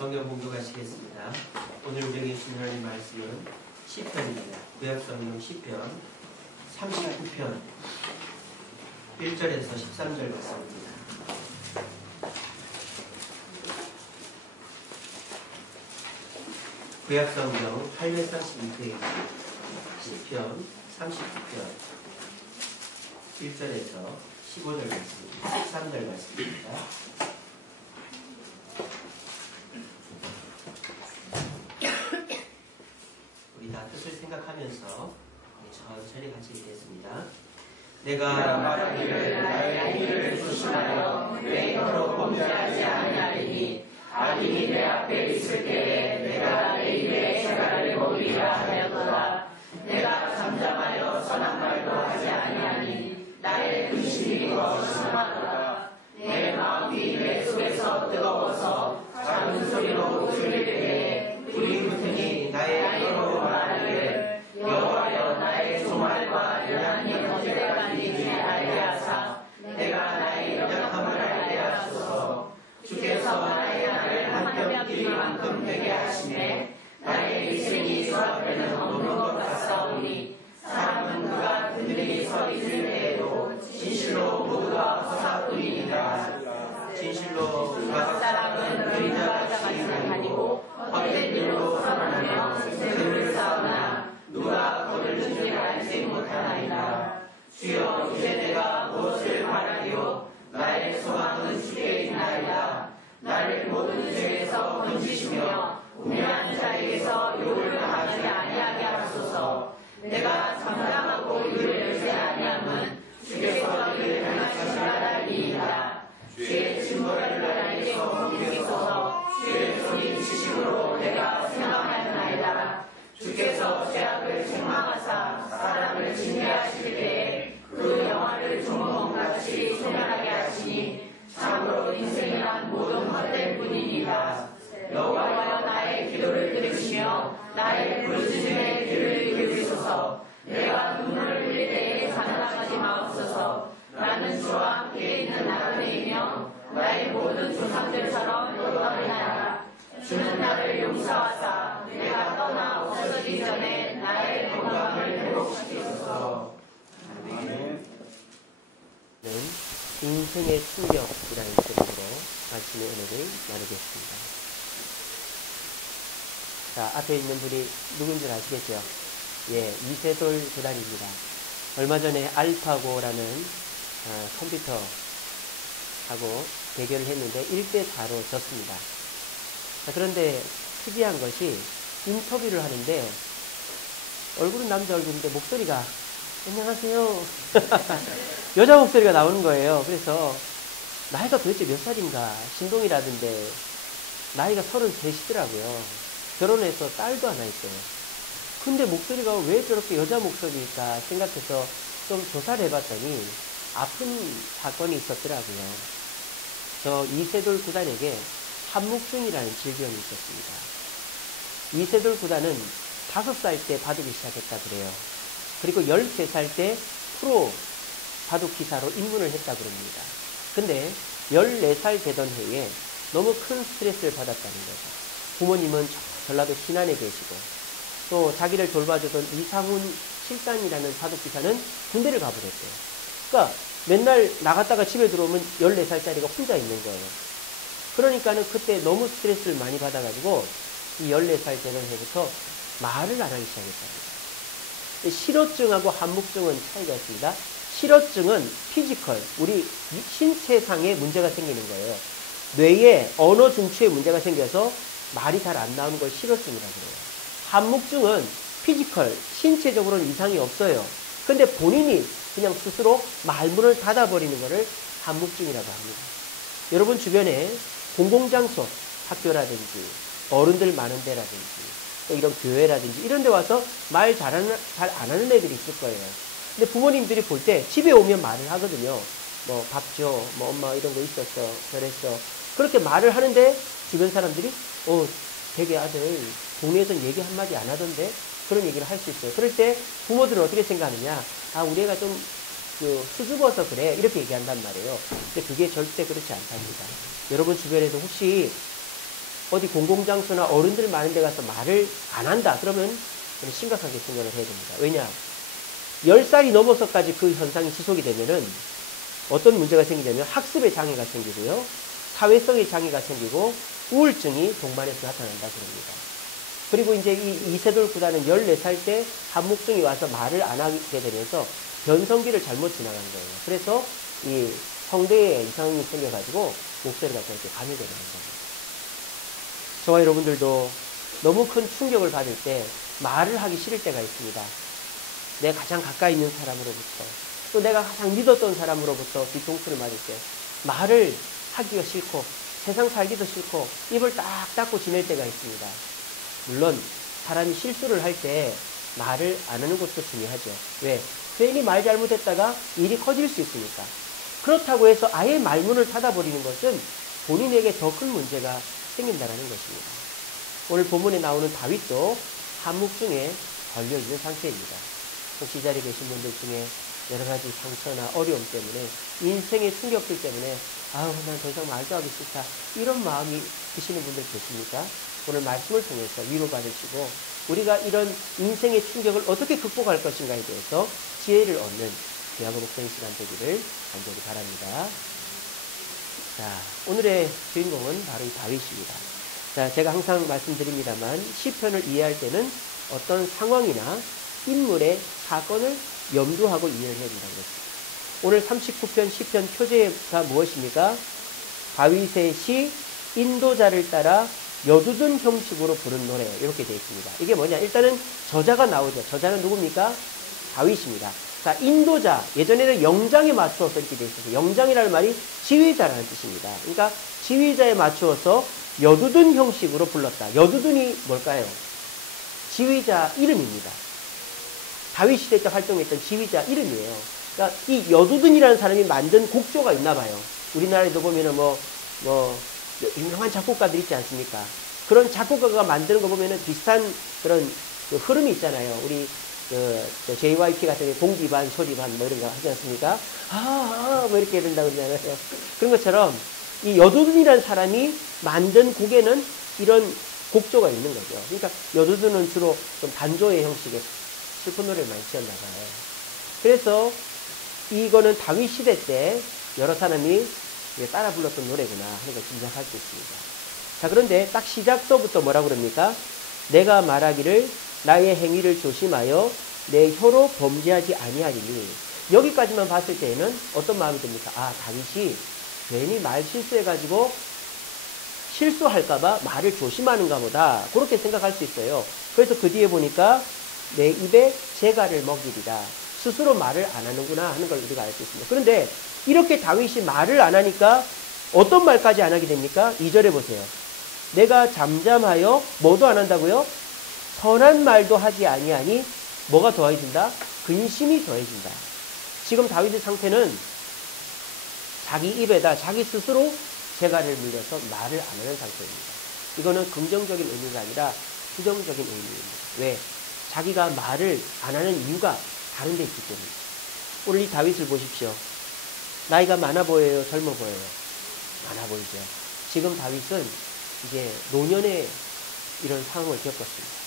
성경 공독하시겠습니다. 오늘 우리에게 주신 하나님 말씀은 시편입니다. 구약성경 시편 39편 1절에서 13절 말씀입니다. 구약성경 842페이지 시편 39편 1절에서 15절 말씀입니다. 13절 말씀입니다. 우리 다 뜻을 생각하면서 천천히 같이 읽겠습니다. 내가 말하기를 나의 행위를 조심하여 내 혀로 범죄하지 아니하리니 악인이 내 앞에 있을 때에 내가 내 입에 재갈을 먹이리라 하였도다. 내가 잠잠하여 선한 말도 하지 아니하니 나의 근심이 더 심하도다. 내 마음이 내 속에서 뜨거워서 작은 소리로 들릴 때에 불이 붙으니 나의 혀로 말하기를 여호와여 나의 종말과 연약이 언제까지 알게 하사 내가 나의 연약함을 알게 하소서. 주께서 나의 날을 한뼘 길이만큼 되게 하시네. 나의 일생이 주 앞에는 없는 것 같사오니 사람은 그가 든든히 서 있을 때에도 진실로 모두가 허사뿐이니라. 진실로 그가 사람은 그림자같이 다니고 헛된 일로 선하며 세를 쌓으나 누가 거들 줄 알지 못하나이다. 주여 이제 내가 무엇을 바라리요. 나의 소망은 주께 있나이다. 나를 모든 죄에서 건지시며 우매한 자에게서 욕을 당하지 아니하게 하소서. 내가 잠잠하고 입을 열지 아니함은 주께서 이를 행하신 까닭이니이다. 주의 진보를 나에게 공개소서. 주의 손이 지식으로 내가 생각하였나이다. 주께서 죄악을 책망하사 사람을 징계하실 때에 그 영화를 종목같이 소멸하게 하시니 참으로 인생이란 모든 헛될 뿐이니이다. 여호와여 나의 기도를 들으시며 나의 부르짖음에 귀를 기울이소서. 내가 눈물을 흘릴 때에 장담하지 마옵소서. 나는 주와 함께 있는 나그네이며 나의 모든 조상들처럼 영광이나이다. 주는 나를 용서하사 내가 떠나 없어지기 전에 나의 건강을 회복시키소서. 아멘. 인생의 충격이라는 제목으로 말씀의 은혜를 나누겠습니다. 자, 앞에 있는 분이 누군지 아시겠죠? 예, 이세돌 교단입니다. 얼마 전에 알파고라는 컴퓨터하고 대결을 했는데 1대4로 졌습니다. 자, 그런데 특이한 것이 인터뷰를 하는데 얼굴은 남자 얼굴인데 목소리가 안녕하세요. 여자 목소리가 나오는 거예요. 그래서 나이가 도대체 몇 살인가 신동이라던데 나이가 33이더라고요. 결혼해서 딸도 하나 있어요. 근데 목소리가 왜 저렇게 여자 목소리일까 생각해서 좀 조사를 해봤더니 아픈 사건이 있었더라고요. 저 이세돌 구단에게 한묵증이라는 질병이 있었습니다. 이세돌 구단은 5살 때 바둑이 시작했다 그래요. 그리고 13살 때 프로 바둑 기사로 입문을 했다 그럽니다. 근데 14살 되던 해에 너무 큰 스트레스를 받았다는 거죠. 부모님은 전라도 신안에 계시고 또 자기를 돌봐주던 이상훈 실장이라는 바둑 기사는 군대를 가버렸대요. 그러니까 맨날 나갔다가 집에 들어오면 14살짜리가 혼자 있는 거예요. 그러니까는 그때 너무 스트레스를 많이 받아가지고 이 14살 되는 해부터 말을 안 하기 시작했답니다. 실어증하고 한묵증은 차이가 있습니다. 실어증은 피지컬, 우리 신체상에 문제가 생기는 거예요. 뇌에 언어 중추에 문제가 생겨서 말이 잘 안 나오는 걸 실어증이라고 해요. 한묵증은 피지컬, 신체적으로는 이상이 없어요. 근데 본인이 그냥 스스로 말문을 닫아버리는 것을 한묵증이라고 합니다. 여러분 주변에 공공장소, 학교라든지 어른들 많은 데라든지 또 이런 교회라든지 이런 데 와서 말 잘 안 하는 애들이 있을 거예요. 근데 부모님들이 볼 때 집에 오면 말을 하거든요. 뭐 밥 줘, 뭐 엄마 이런 거 있었어, 저랬어. 그렇게 말을 하는데 주변 사람들이 되게 아들 동네에서는 얘기 한마디 안 하던데 그런 얘기를 할 수 있어요. 그럴 때 부모들은 어떻게 생각하느냐. 우리 애가 좀 수줍어서 그래 이렇게 얘기한단 말이에요. 근데 그게 절대 그렇지 않답니다. 여러분 주변에도 혹시 어디 공공장소나 어른들 많은 데 가서 말을 안 한다. 그러면 심각하게 생각을 해야 됩니다. 왜냐? 10살이 넘어서까지 그 현상이 지속이 되면은 어떤 문제가 생기냐면 학습의 장애가 생기고요. 사회성의 장애가 생기고 우울증이 동반해서 나타난다 그럽니다. 그리고 이제 이 이세돌 구단은 14살 때 한묵증이 와서 말을 안 하게 되면서 변성기를 잘못 지나간 거예요. 그래서 이 성대에 이상이 생겨가지고 목소리가 저렇게 감이 되는 겁니다. 저와 여러분들도 너무 큰 충격을 받을 때 말을 하기 싫을 때가 있습니다. 내가 가장 가까이 있는 사람으로부터 또 내가 가장 믿었던 사람으로부터 뒤통수를 맞을 때 말을 하기가 싫고 세상 살기도 싫고 입을 딱 닫고 지낼 때가 있습니다. 물론 사람이 실수를 할 때 말을 안 하는 것도 중요하죠. 왜? 괜히 말 잘못했다가 일이 커질 수 있으니까. 그렇다고 해서 아예 말문을 닫아버리는 것은 본인에게 더 큰 문제가 생긴다는 것입니다. 오늘 본문에 나오는 다윗도 한묵증에 걸려있는 상태입니다. 혹시 이 자리에 계신 분들 중에 여러 가지 상처나 어려움 때문에 인생의 충격들 때문에 아우 난 더 이상 말도 하기 싫다 이런 마음이 드시는 분들 계십니까? 오늘 말씀을 통해서 위로받으시고 우리가 이런 인생의 충격을 어떻게 극복할 것인가에 대해서 지혜를 얻는 귀하고 복된 시간 되기를 간절히 바랍니다. 자, 오늘의 주인공은 바로 이 다윗입니다. 자, 제가 항상 말씀드립니다만 시편을 이해할 때는 어떤 상황이나 인물의 사건을 염두하고 이해를 해야 된다고 그랬습니다. 오늘 39편 시편 표제가 무엇입니까? 다윗의 시 인도자를 따라 여두둔 형식으로 부른 노래 이렇게 되어 있습니다. 이게 뭐냐? 일단은 저자가 나오죠. 저자는 누굽니까? 다윗입니다. 자, 인도자 예전에는 영장에 맞추어서 이렇게 되어 있어서 영장이라는 말이 지휘자라는 뜻입니다. 그러니까 지휘자에 맞추어서 여두둔 형식으로 불렀다. 여두둔이 뭘까요? 지휘자 이름입니다. 다윗 시대 때 활동했던 지휘자 이름이에요. 그러니까 이 여두둔이라는 사람이 만든 곡조가 있나 봐요. 우리나라에도 보면은 유명한 작곡가들 있지 않습니까? 그런 작곡가가 만드는 거 보면은 비슷한 그런 그 흐름이 있잖아요. 우리 JYP 같은 게 공기 반, 소리 반 뭐 이런 거 하지 않습니까? 뭐 이렇게 해야 된다고 그러잖아요. 그런 것처럼 이 여두둔이라는 사람이 만든 곡에는 이런 곡조가 있는 거죠. 그러니까 여두둔은 주로 좀 단조의 형식의 슬픈 노래를 많이 지었나 봐요. 그래서 이거는 다윗 시대 때 여러 사람이 따라 불렀던 노래구나 하는 걸 짐작할 수 있습니다. 자, 그런데 딱 시작서부터 뭐라고 그럽니까? 내가 말하기를 나의 행위를 조심하여 내 혀로 범죄하지 아니하리니. 여기까지만 봤을 때에는 어떤 마음이 듭니까? 아, 다윗이 괜히 말 실수해가지고 실수할까봐 말을 조심하는가 보다. 그렇게 생각할 수 있어요. 그래서 그 뒤에 보니까 내 입에 재갈을 먹이리라. 스스로 말을 안 하는구나 하는 걸 우리가 알 수 있습니다. 그런데 이렇게 다윗이 말을 안 하니까 어떤 말까지 안 하게 됩니까? 2절에 보세요. 내가 잠잠하여 뭐도 안 한다고요? 선한 말도 하지 아니하니 뭐가 더해진다? 근심이 더해진다. 지금 다윗의 상태는 자기 입에다 자기 스스로 재갈을 물려서 말을 안 하는 상태입니다. 이거는 긍정적인 의미가 아니라 부정적인 의미입니다. 왜? 자기가 말을 안 하는 이유가 다른 데 있기 때문에. 오늘 이 다윗을 보십시오. 나이가 많아 보여요? 젊어 보여요? 많아 보이죠. 지금 다윗은 이제 노년의 이런 상황을 겪었습니다.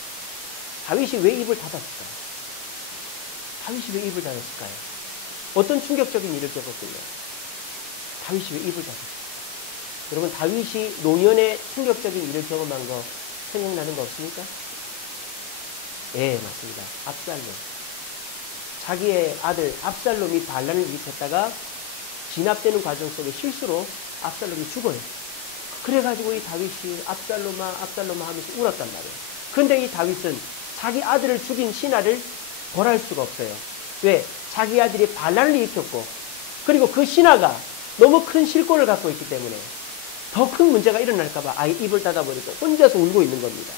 다윗이 왜 입을 닫았을까요? 다윗이 왜 입을 닫았을까요? 어떤 충격적인 일을 겪었군요. 다윗이 왜 입을 닫았을까요? 여러분, 다윗이 노년의 충격적인 일을 경험한 거 생각나는 거 없습니까? 예, 맞습니다. 압살롬. 자기의 아들 압살롬이 반란을 일으켰다가 진압되는 과정 속에 실수로 압살롬이 죽어요. 그래가지고 이 다윗이 압살롬아 하면서 울었단 말이에요. 그런데 이 다윗은 자기 아들을 죽인 신하를 벌할 수가 없어요. 왜? 자기 아들이 반란을 일으켰고 그리고 그 신하가 너무 큰 실권을 갖고 있기 때문에 더 큰 문제가 일어날까봐 아예 입을 닫아버리고 혼자서 울고 있는 겁니다.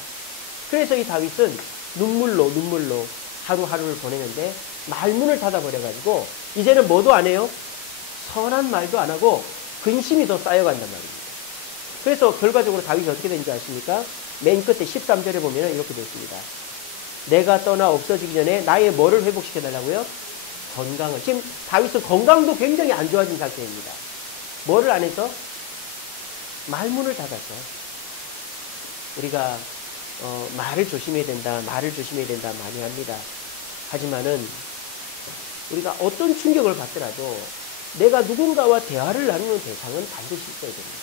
그래서 이 다윗은 눈물로 하루하루를 보내는데 말문을 닫아버려가지고 이제는 뭐도 안 해요? 선한 말도 안 하고 근심이 더 쌓여간단 말입니다. 그래서 결과적으로 다윗이 어떻게 된지 아십니까? 맨 끝에 13절에 보면 이렇게 되어 있습니다. 내가 떠나 없어지기 전에 나의 뭐를 회복시켜달라고요? 건강을. 지금 다윗은 건강도 굉장히 안 좋아진 상태입니다. 뭐를 안 해서? 말문을 닫았죠. 우리가 말을 조심해야 된다, 말을 조심해야 된다 많이 합니다. 하지만은 우리가 어떤 충격을 받더라도 내가 누군가와 대화를 나누는 대상은 반드시 있어야 됩니다.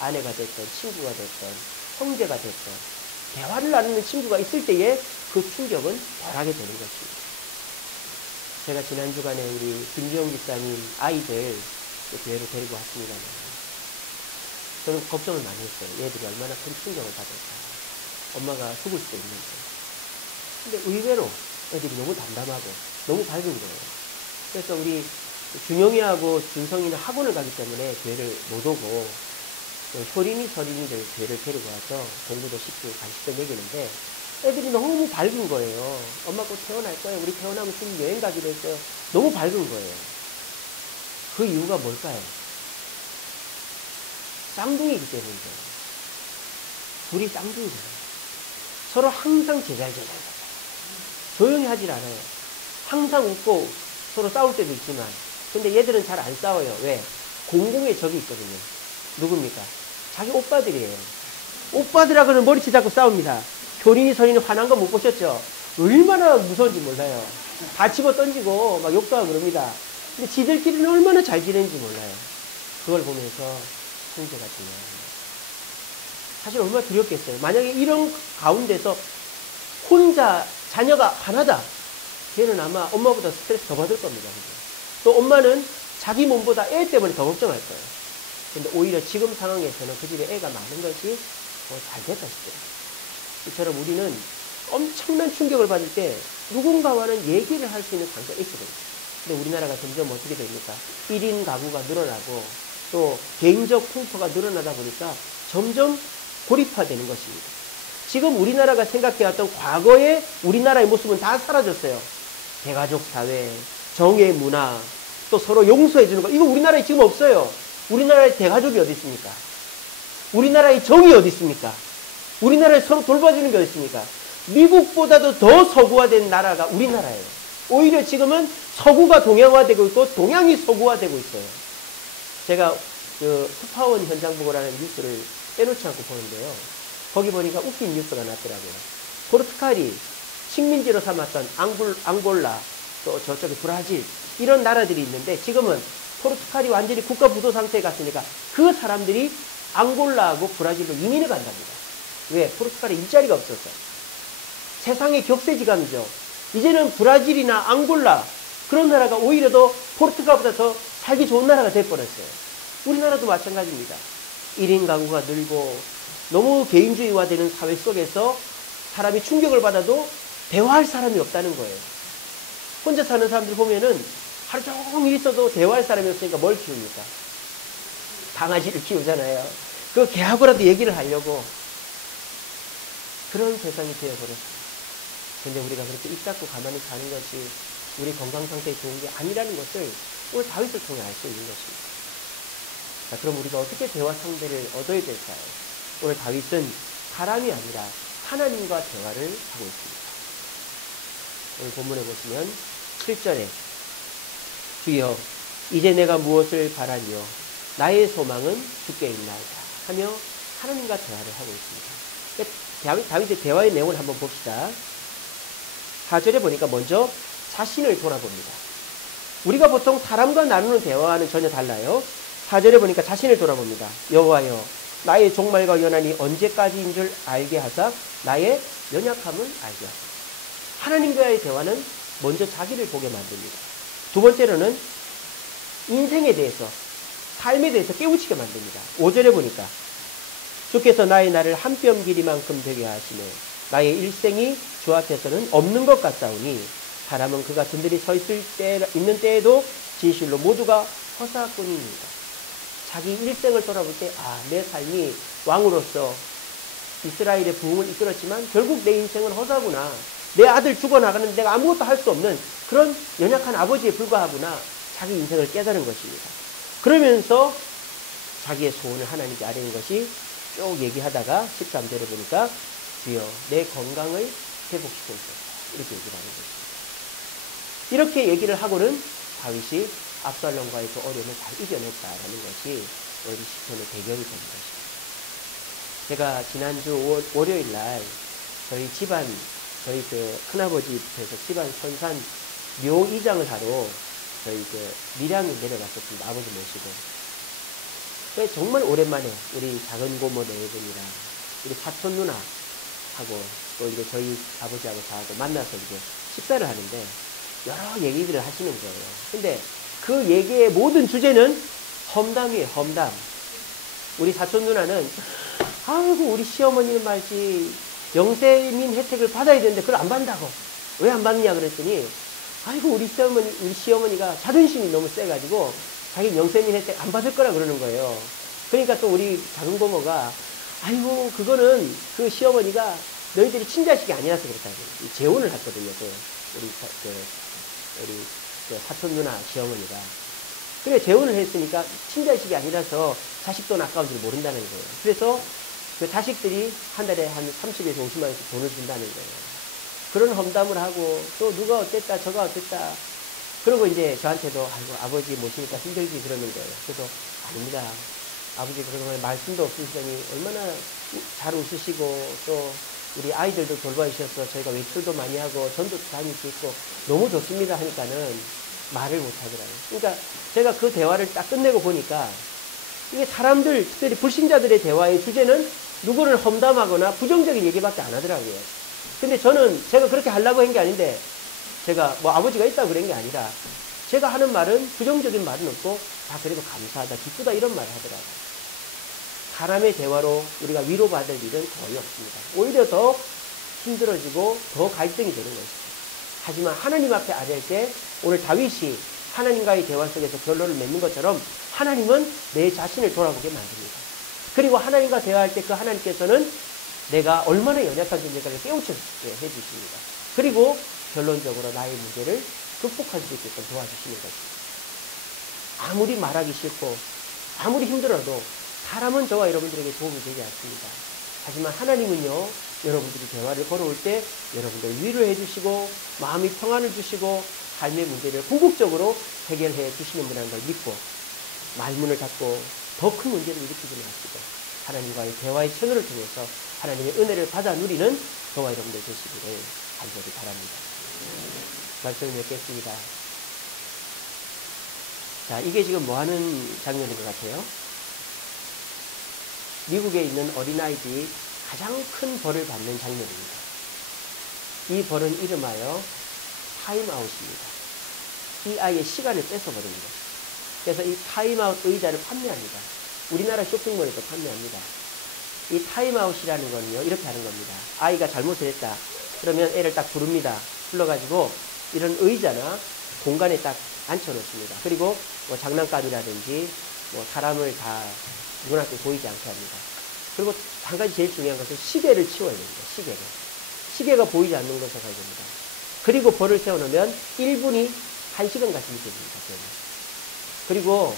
아내가 됐든 친구가 됐든 형제가 됐든 대화를 나누는 친구가 있을 때에 그 충격은 덜하게 되는 것입니다. 제가 지난 주간에 우리 김지영 집사님 아이들 교회로 데리고 왔습니다. 저는 걱정을 많이 했어요. 얘들이 얼마나 큰 충격을 받을까. 엄마가 죽을 수도 있는데. 근데 의외로 애들이 너무 담담하고 너무 밝은 거예요. 그래서 우리 준영이하고 준성이는 학원을 가기 때문에 교회를 못 오고 효린이, 서린이를 교회를 데리고 와서 공부도 시키고 간식도 먹이는데 애들이 너무 밝은 거예요. 엄마 곧 태어날 거예요. 우리 태어나면 지금 여행 가기로 했어요. 너무 밝은 거예요. 그 이유가 뭘까요? 쌍둥이기 때문이죠. 둘이 쌍둥이잖아요. 서로 항상 제잘제잘 조용히 하질 않아요. 항상 웃고 서로 싸울 때도 있지만 근데 얘들은 잘 안 싸워요. 왜? 공공의 적이 있거든요. 누굽니까? 자기 오빠들이에요. 오빠들하고는 머리채 잡고 싸웁니다. 효린이, 서린이 화난 거 못 보셨죠? 얼마나 무서운지 몰라요. 다 집어 던지고 막 욕도 하고 그럽니다. 근데 지들끼리는 얼마나 잘 지내는지 몰라요. 그걸 보면서 형제가 중요합니다. 사실 얼마나 두렵겠어요. 만약에 이런 가운데서 혼자 자녀가 하나다. 걔는 아마 엄마보다 스트레스 더 받을 겁니다. 또 엄마는 자기 몸보다 애 때문에 더 걱정할 거예요. 근데 오히려 지금 상황에서는 그 집에 애가 많은 것이 더 잘 됐다 싶어요. 이처럼 우리는 엄청난 충격을 받을 때 누군가와는 얘기를 할 수 있는 관계가 있거든요. 근데 우리나라가 점점 어떻게 됩니까? 1인 가구가 늘어나고 또 개인적 풍토가 늘어나다 보니까 점점 고립화되는 것입니다. 지금 우리나라가 생각해왔던 과거의 우리나라의 모습은 다 사라졌어요. 대가족 사회, 정의 문화, 또 서로 용서해주는 거. 이거 우리나라에 지금 없어요. 우리나라의 대가족이 어디 있습니까? 우리나라의 정이 어디 있습니까? 우리나라에 서로 돌봐주는 게 어디 있습니까? 미국보다도 더 서구화된 나라가 우리나라예요. 오히려 지금은 서구가 동양화되고 있고 동양이 서구화되고 있어요. 제가 그 스파원 현장 보고라는 뉴스를 빼놓지 않고 보는데요. 거기 보니까 웃긴 뉴스가 났더라고요. 포르투갈이 식민지로 삼았던 앙골라, 또 저쪽에 브라질 이런 나라들이 있는데 지금은 포르투갈이 완전히 국가 부도 상태에 갔으니까 그 사람들이 앙골라하고 브라질로 이민을 간답니다. 왜? 포르투갈에 일자리가 없어서. 세상의 격세지감이죠. 이제는 브라질이나 앙골라 그런 나라가 오히려 더 포르투갈보다 더 살기 좋은 나라가 돼버렸어요. 우리나라도 마찬가지입니다. 1인 가구가 늘고 너무 개인주의화되는 사회 속에서 사람이 충격을 받아도 대화할 사람이 없다는 거예요. 혼자 사는 사람들 보면은 하루 종일 있어도 대화할 사람이 없으니까 뭘 키웁니까? 강아지를 키우잖아요. 그 개하고라도 얘기를 하려고. 그런 세상이 되어버렸습니다. 근데 우리가 그렇게 입 닫고 가만히 사는 것이 우리 건강 상태에 좋은 게 아니라는 것을 오늘 다윗을 통해 알 수 있는 것입니다. 자, 그럼 우리가 어떻게 대화 상대를 얻어야 될까요? 오늘 다윗은 사람이 아니라 하나님과 대화를 하고 있습니다. 오늘 본문에 보시면 7절에 주여 이제 내가 무엇을 바라니요 나의 소망은 주께 있나이다 하며 하나님과 대화를 하고 있습니다. 다윗의 대화의 내용을 한번 봅시다. 4절에 보니까 먼저 자신을 돌아봅니다. 우리가 보통 사람과 나누는 대화와는 전혀 달라요. 4절에 보니까 자신을 돌아봅니다. 여호와여 나의 종말과 연한이 언제까지인 줄 알게 하사 나의 연약함을 알게 하사. 하나님과의 대화는 먼저 자기를 보게 만듭니다. 두 번째로는 인생에 대해서 삶에 대해서 깨우치게 만듭니다. 5절에 보니까 주께서 나의 날을 한 뼘 길이만큼 되게 하시며 나의 일생이 주 앞에서는 없는 것 같사오니 사람은 그가 든든히 서 있는 때에도 진실로 모두가 허사뿐입니다. 자기 일생을 돌아볼 때 내 삶이 왕으로서 이스라엘의 부흥을 이끌었지만 결국 내 인생은 허사구나. 내 아들 죽어나가는데 내가 아무것도 할 수 없는 그런 연약한 아버지에 불과하구나. 자기 인생을 깨달은 것입니다. 그러면서 자기의 소원을 하나님께 아뢰는 것이 쭉 얘기하다가 13절에 보니까 주여 내 건강을 회복시켜주소서 이렇게 얘기를 하는 것입니다. 이렇게 얘기를 하고는 다윗이 압살롬과의 그 어려움을 잘 이겨냈다라는 것이 우리 시편의 배경이 되는 것입니다. 제가 지난주 월요일 날 저희 집안, 저희 그 큰아버지 집에서 집안 선산 묘이장을 하러 저희 그 밀양에 내려갔었습니다. 아버지 모시고. 그래서 정말 오랜만에 우리 작은 고모 네 분이랑 우리 사촌 누나하고 또 이제 저희 아버지하고 저하고 만나서 이제 식사를 하는데 여러 얘기들을 하시는 거예요. 근데 그 얘기의 모든 주제는 험담이에요, 험담. 우리 사촌 누나는 아이고 우리 시어머니는 말이지 영세민 혜택을 받아야 되는데 그걸 안 받는다고. 왜 안 받느냐 그랬더니 아이고 우리 시어머니가 자존심이 너무 세가지고 자기 영세민 혜택 안 받을 거라 그러는 거예요. 그러니까 또 우리 작은 고모가 아이고 그거는 그 시어머니가 너희들이 친자식이 아니라서 그렇다고 재혼을 했거든요. 우리 사촌 누나 시어머니가. 그래 재혼을 했으니까 친자식이 아니라서 자식 돈 아까운 줄 모른다는 거예요. 그래서 그 자식들이 한 달에 한 30에서 50만 원씩 돈을 준다는 거예요. 그런 험담을 하고 또 누가 어땠다 저가 어땠다 그러고 이제 저한테도 아이고 아버지 모시니까 힘들지 그러는 거예요. 그래서 아닙니다. 아버지가 그동안 말씀도 없으시더니 얼마나 잘 웃으시고 또 우리 아이들도 돌봐주셔서 저희가 외출도 많이 하고 전도 다닐 수 있고 너무 좋습니다 하니까는 말을 못 하더라고요. 그러니까 제가 그 대화를 딱 끝내고 보니까 이게 사람들, 특별히 불신자들의 대화의 주제는 누구를 험담하거나 부정적인 얘기밖에 안 하더라고요. 근데 저는 제가 그렇게 하려고 한 게 아닌데 제가 뭐 아버지가 있다고 그런 게 아니라 제가 하는 말은 부정적인 말은 없고 다 그래도 감사하다, 기쁘다 이런 말을 하더라고요. 사람의 대화로 우리가 위로받을 일은 거의 없습니다. 오히려 더 힘들어지고 더 갈등이 되는 것입니다. 하지만 하나님 앞에 아뢰을 때 오늘 다윗이 하나님과의 대화 속에서 결론을 맺는 것처럼 하나님은 내 자신을 돌아보게 만듭니다. 그리고 하나님과 대화할 때 그 하나님께서는 내가 얼마나 연약한 존재인가를 깨우치게 해주십니다. 그리고 결론적으로 나의 문제를 극복할 수 있게끔 도와주시는 것입니다. 아무리 말하기 싫고 아무리 힘들어도 사람은 저와 여러분들에게 도움이 되지 않습니다. 하지만 하나님은요, 여러분들이 대화를 걸어올 때 여러분들 위로해 주시고 마음의 평안을 주시고 삶의 문제를 궁극적으로 해결해 주시는 분이라는 걸 믿고 말문을 닫고 더 큰 문제를 일으키지 마시고 하나님과의 대화의 채널을 통해서 하나님의 은혜를 받아 누리는 저와 여러분들 되시기를 간절히 바랍니다. 말씀을 맺겠습니다. 자, 이게 지금 뭐 하는 장면인 것 같아요? 미국에 있는 어린아이들이 가장 큰 벌을 받는 장면입니다. 이 벌은 이름하여 타임아웃입니다. 이 아이의 시간을 뺏어버립니다. 그래서 이 타임아웃 의자를 판매합니다. 우리나라 쇼핑몰에서 판매합니다. 이 타임아웃이라는 거는요, 이렇게 하는 겁니다. 아이가 잘못을 했다. 그러면 애를 딱 부릅니다. 불러가지고 이런 의자나 공간에 딱 앉혀놓습니다. 그리고 뭐 장난감이라든지 뭐 사람을 다 눈앞에 보이지 않게 합니다. 그리고 한 가지 제일 중요한 것은 시계를 치워야 됩니다. 시계를. 시계가 보이지 않는 것을 가야 됩니다. 그리고 벌을 세워놓으면 1분이 1시간 같이 느껴집니다. 그리고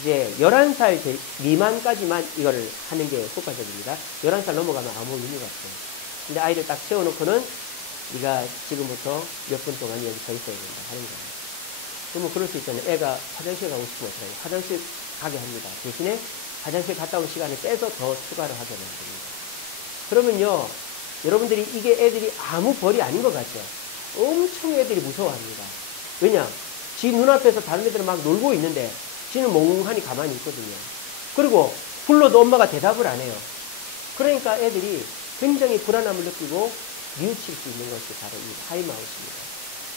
이제 11살 미만까지만 이거를 하는 게 효과적입니다. 11살 넘어가면 아무 의미가 없어요. 근데 아이를 딱 세워놓고는 네가 지금부터 몇 분 동안 여기 서 있어야 된다 하는 거예요. 그러면 그럴 수 있잖아요. 애가 화장실 가고 싶으면 어떡해요? 화장실 가게 합니다. 대신에 화장실 갔다 온 시간을 빼서 더 추가를 하게 됩니다. 그러면요, 여러분들이 이게 애들이 아무 벌이 아닌 것 같죠? 엄청 애들이 무서워합니다. 왜냐? 지 눈앞에서 다른 애들은 막 놀고 있는데 지는 멍하니 가만히 있거든요. 그리고 불러도 엄마가 대답을 안 해요. 그러니까 애들이 굉장히 불안함을 느끼고 뉘우칠 수 있는 것이 바로 이 타임아웃입니다.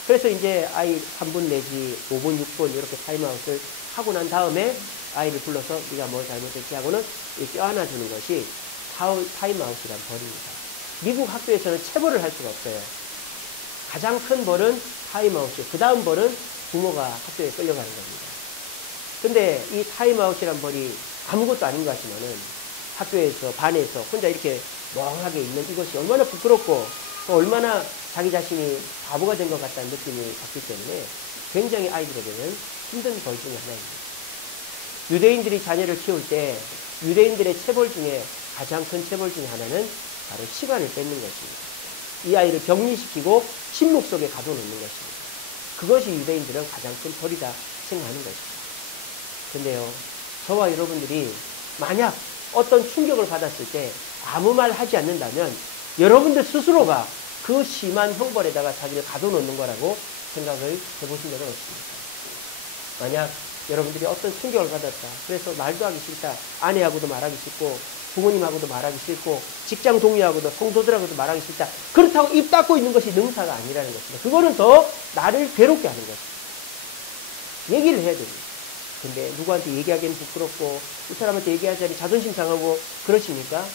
그래서 이제 아이 3분 내지 5분, 6분 이렇게 타임아웃을 하고 난 다음에 아이를 불러서 네가 뭘 잘못했지 하고는 껴안아주는 것이 타임아웃이란 벌입니다. 미국 학교에서는 체벌을 할 수가 없어요. 가장 큰 벌은 타임아웃이고 그 다음 벌은 부모가 학교에 끌려가는 겁니다. 근데 이 타임아웃이란 벌이 아무것도 아닌 것 같지만은 학교에서 반에서 혼자 이렇게 멍하게 있는 이것이 얼마나 부끄럽고 또 얼마나 자기 자신이 바보가 된 것 같다는 느낌이 받기 때문에 굉장히 아이들에게는 힘든 벌 중에 하나입니다. 유대인들이 자녀를 키울 때 유대인들의 체벌 중에 가장 큰 체벌 중에 하나는 바로 시간을 뺏는 것입니다. 이 아이를 격리시키고 침묵 속에 가둬놓는 것입니다. 그것이 유대인들은 가장 큰 벌이다 생각하는 것입니다. 근데요, 저와 여러분들이 만약 어떤 충격을 받았을 때 아무 말 하지 않는다면 여러분들 스스로가 그 심한 형벌에다가 자기를 가둬놓는 거라고 생각을 해보신 적은 없습니까? 만약 여러분들이 어떤 충격을 받았다. 그래서 말도 하기 싫다. 아내하고도 말하기 싫고 부모님하고도 말하기 싫고 직장 동료하고도 성도들하고도 말하기 싫다. 그렇다고 입 닫고 있는 것이 능사가 아니라는 것입니다. 그거는 더 나를 괴롭게 하는 것입니다. 얘기를 해야 됩니다. 근데 누구한테 얘기하기는 부끄럽고 이 사람한테 얘기하자니 자존심 상하고 그러십니까?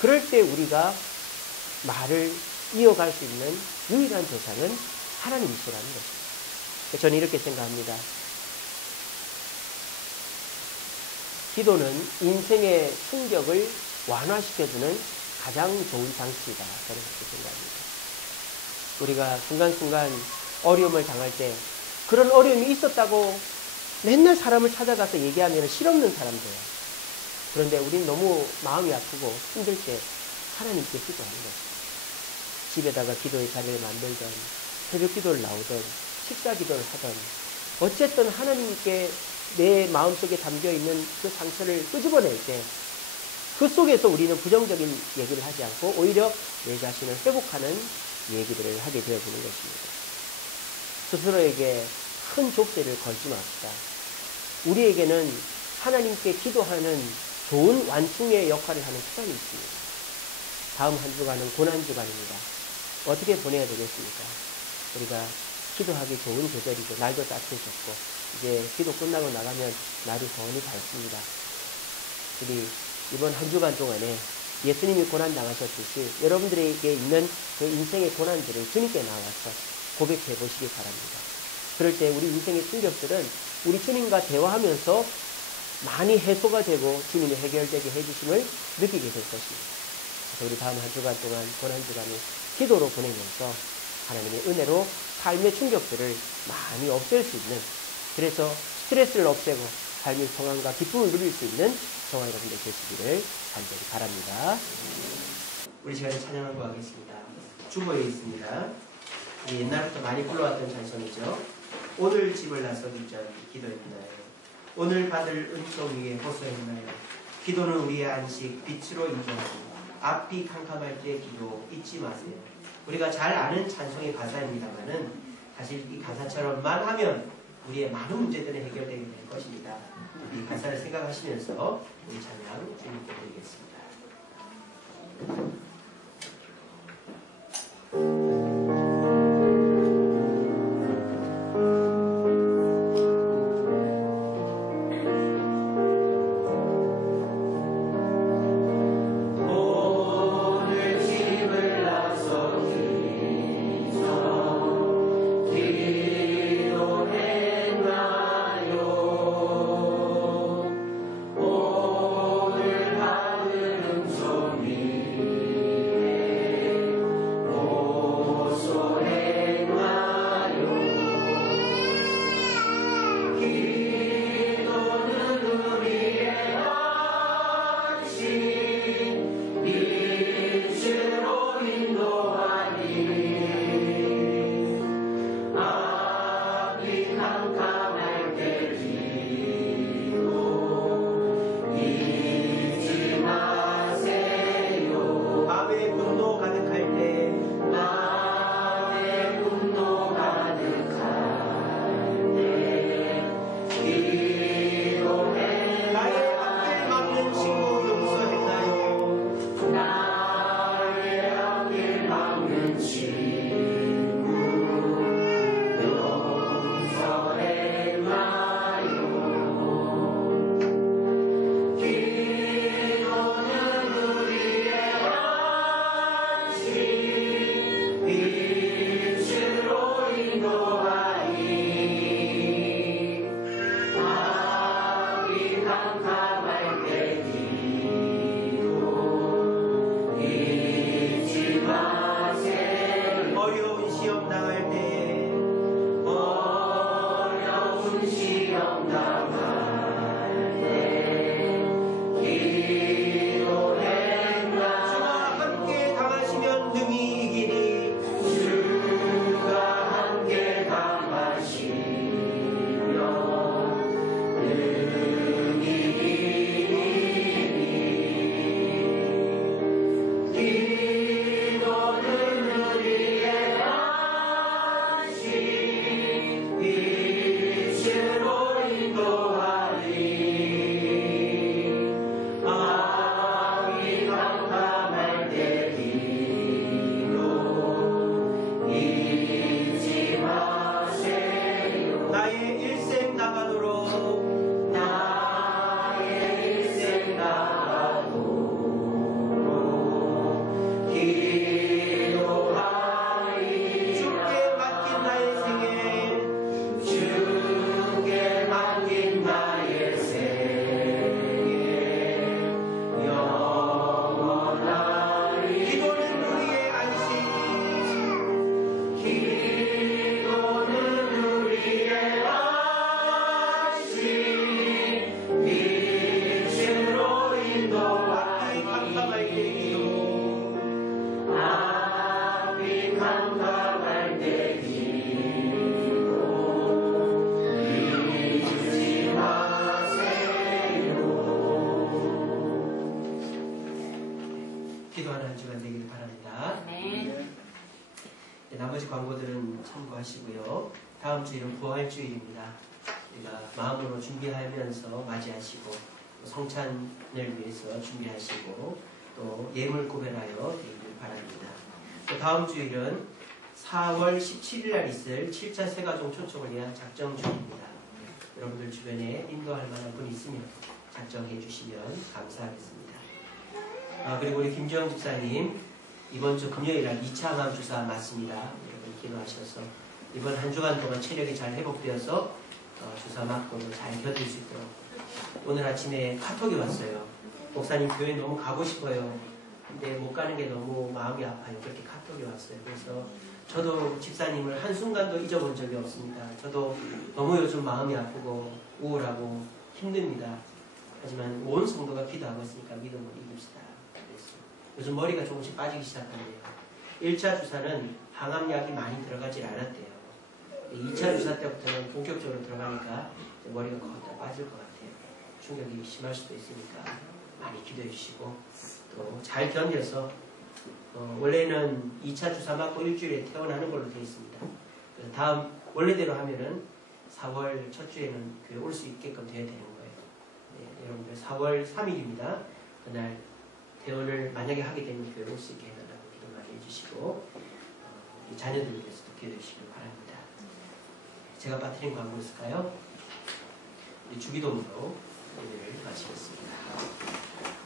그럴 때 우리가 말을 이어갈 수 있는 유일한 대상은 하나님이시라는 것입니다. 저는 이렇게 생각합니다. 기도는 인생의 충격을 완화시켜주는 가장 좋은 장치이다. 저는 그렇게 생각합니다. 우리가 순간순간 어려움을 당할 때 그런 어려움이 있었다고 맨날 사람을 찾아가서 얘기하면 실없는 사람들이에요. 그런데 우리는 너무 마음이 아프고 힘들 때 하나님께 기도하는 것입니다. 집에다가 기도의 자리를 만들든 새벽 기도를 나오든 식사 기도를 하든 어쨌든 하나님께 내 마음속에 담겨있는 그 상처를 끄집어낼 때 그 속에서 우리는 부정적인 얘기를 하지 않고 오히려 내 자신을 회복하는 얘기들을 하게 되어지는 것입니다. 스스로에게 큰 족쇄를 걸지 맙시다. 우리에게는 하나님께 기도하는 좋은 완충의 역할을 하는 시간이 있습니다. 다음 한 주간은 고난주간입니다. 어떻게 보내야 되겠습니까? 우리가 기도하기 좋은 계절이고 날도 따뜻해졌고 이제 기도 끝나고 나가면 날이 더운이 밝습니다. 우리 이번 한 주간 동안에 예수님이 고난 당하셨듯이 여러분들에게 있는 그 인생의 고난들을 주님께 나와서 고백해 보시기 바랍니다. 그럴 때 우리 인생의 충격들은 우리 주님과 대화하면서 많이 해소가 되고 주님이 해결되게 해주심을 느끼게 될 것입니다. 그래서 우리 다음 한 주간 동안 고난 주간을 기도로 보내면서 하나님의 은혜로 삶의 충격들을 많이 없앨 수 있는, 그래서 스트레스를 없애고 삶의 평안과 기쁨을 누릴 수 있는 저와 여러분들 되시기를 간절히 바랍니다. 우리 시간에 찬양하고 하겠습니다. 주보에 있습니다. 옛날부터 많이 불러왔던 찬송이죠. 오늘 집을 나서기 전 기도했나요? 오늘 받을 은총 위에 호소했나요? 기도는 우리의 안식, 빛으로 인정하고 앞이 캄캄할 때 기도 잊지 마세요. 우리가 잘 아는 찬송의 가사입니다만은 사실 이 가사처럼만 하면 우리의 많은 문제들이 해결되게 될 것입니다. 이 가사를 생각하시면서 우리 찬양 주님께 드리겠습니다. 오늘 하늘은 종이 다음 주일은 부활주일입니다. 우리가 마음으로 준비하면서 맞이하시고 성찬을 위해서 준비하시고 또 예물 구별하여 드리길 바랍니다. 또 다음 주일은 4월 17일 날 있을 7차 세가족 초청을 위한 작정 중입니다. 여러분들 주변에 인도할 만한 분이 있으면 작정해 주시면 감사하겠습니다. 그리고 우리 김주영 집사님 이번 주 금요일 날 2차 항암 주사 맞습니다. 여러분 기도하셔서 이번 한 주간 동안 체력이 잘 회복되어서 주사 맞고도 잘 견딜 수 있도록. 오늘 아침에 카톡이 왔어요. 목사님 교회 너무 가고 싶어요. 근데 못 가는 게 너무 마음이 아파요. 그렇게 카톡이 왔어요. 그래서 저도 집사님을 한순간도 잊어본 적이 없습니다. 저도 너무 요즘 마음이 아프고 우울하고 힘듭니다. 하지만 온 성도가 기도하고 있으니까 믿음을 이깁시다. 요즘 머리가 조금씩 빠지기 시작하네요. 1차 주사는 항암약이 많이 들어가질 않았대요. 2차 주사 때부터는 본격적으로 들어가니까 머리가 거의 다 빠질 것 같아요. 충격이 심할 수도 있으니까 많이 기도해 주시고 또 잘 견뎌서 원래는 2차 주사 맞고 일주일에 퇴원하는 걸로 되어 있습니다. 그래서 다음 원래대로 하면은 4월 첫 주에는 교회 올 수 있게끔 되어야 되는 거예요. 네, 여러분들 4월 3일입니다. 그날 퇴원을 만약에 하게 되면 교회 올 수 있게 해달라고 기도 많이 해주시고 우리 자녀들 위해서도 기도해 주시길 바랍니다. 제가 빠뜨린 광고 있을까요? 우리 주기도문으로 오늘을 마치겠습니다.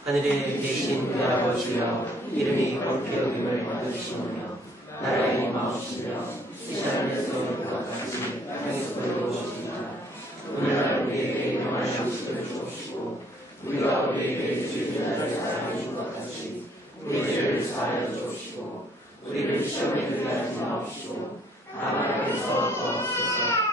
하늘에 계신 우리 아버지여 이름이 거룩히 여김을 받으시오며 나라의 임하옵시며 뜻이 하늘에서 그와 같이 땅에서도 이루어지이다. 오늘날 우리에게 일용할 양식을 주옵시고 우리가 우리에게 죄짓는 자를 사하여 준 것 같이 우리 죄를 사하여 주옵시고 우리를 시험에 들게 하지 마옵시고 다만 악에서 구하옵소서.